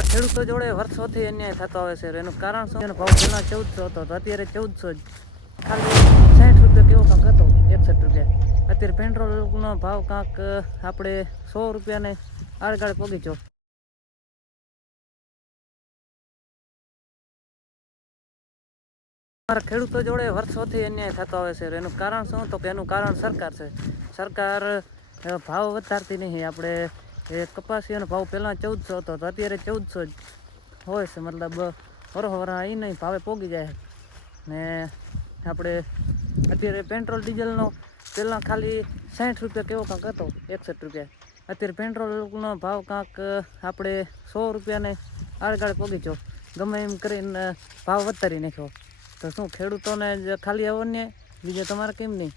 ખેડૂતો જોડે વર્ષોથી અન્યાય થતો આવે છે. એનું કારણ શું? એનો ભાવ પહેલા 1400 હતો, તો અત્યારે 1400 જ. ખાલી 60 રૂપિયા કેવો કાંક હતો, 61 રૂપિયા. અત્યારે પેટ્રોલનો ભાવ કાંક આપણે 100 રૂપિયાને આડગાળ પગી ગયો. ખેડૂતો જોડે વર્ષોથી અન્યાય થતો આવે છે. એનું કારણ શું? તો કે એનું કારણ સરકાર છે. સરકાર ભાવ વધારતી નહીં. આપણે કપાસિયાનો ભાવ પહેલાં 1400 હતો, તો અત્યારે 1400 જ હોય છે. મતલબ વરહોવરા એ નહીં ભાવે પોગી જાય. ને આપણે અત્યારે પેટ્રોલ ડીઝલનો પહેલાં ખાલી 60 રૂપિયા કેવો કાંક હતો, 61 રૂપિયા. અત્યારે પેટ્રોલનો ભાવ કાંક આપણે 100 રૂપિયાને આડગાળ પોગી ગયો. ગમે એમ કરીને ભાવ વધારી નાખ્યો. તો શું ખેડૂતોને જ ખાલી આવો ને? બીજે તમારે કેમ નહીં?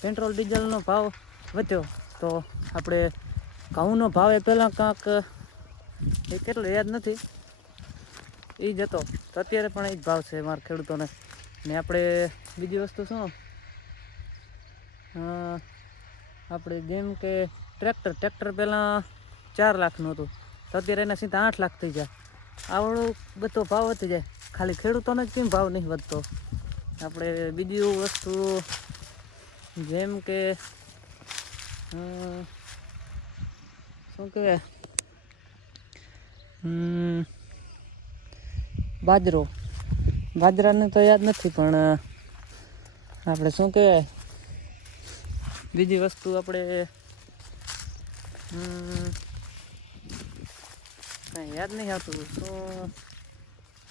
પેટ્રોલ ડીઝલનો ભાવ વધ્યો તો આપણે ઘઉંનો ભાવ એ પહેલાં કાંક એ કેટલો યાદ નથી, એ જ હતો. તો અત્યારે પણ એ જ ભાવ છે મારા ખેડૂતોને. ને આપણે બીજી વસ્તુ શું, આપણે જેમ કે ટ્રેક્ટર પહેલાં 4 લાખનું હતું, તો અત્યારે એના સીધા 8 લાખ થઈ જાય. આવડો બધો ભાવ વધી જાય. ખાલી ખેડૂતોને જ કેમ ભાવ નહીં વધતો? આપણે બીજી વસ્તુ જેમ કે શું કહેવાય, બાજરાને તો યાદ નથી, પણ આપણે શું કહેવાય બીજી વસ્તુ આપણે કાંઈ યાદ નહીં આવતું. તો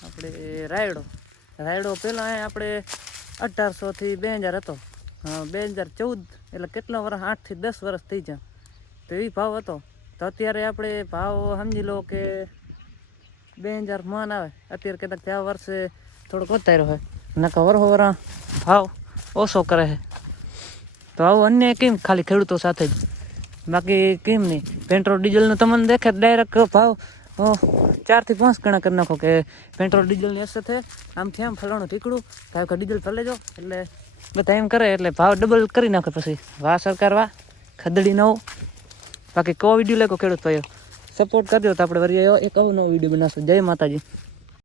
આપણે રાયડો પહેલાં આપણે 1800 થી 2000 હતો. 2014 એટલે કેટલા વર્ષ, 8 થી 10 વર્ષ થઈ જાય, તો એ ભાવ હતો. તો અત્યારે આપણે ભાવ સમજી લો કે 2000 માન આવે. અત્યારે કદાચ આ વર્ષે થોડોક વધાર્યો હોય, નકર વરહોવરા ભાવ ઓછો કરે છે. તો આવું અન્ય કેમ ખાલી ખેડૂતો સાથે જ? બાકી કેમ નહીં? પેટ્રોલ ડીઝલનો તમને દેખે ડાયરેક્ટ ભાવ 4 થી 5 ગણા કરી નાખો કે પેટ્રોલ ડીઝલની અસર છે. આમથી આમ ફલાણું ઠીકડું કાંઈ ડીઝલ ફલે જો, એટલે બધા એમ કરે એટલે ભાવ ડબલ કરી નાખે. પછી વાહ સરકાર વાહ, ખદડી નવો. બાકી કયો વિડીયો લેકો ખેડૂત ભાઈઓ સપોર્ટ કરજો, તો આપણે વળી એક આવો નવો વિડીયો બનાવશું. જય માતાજી.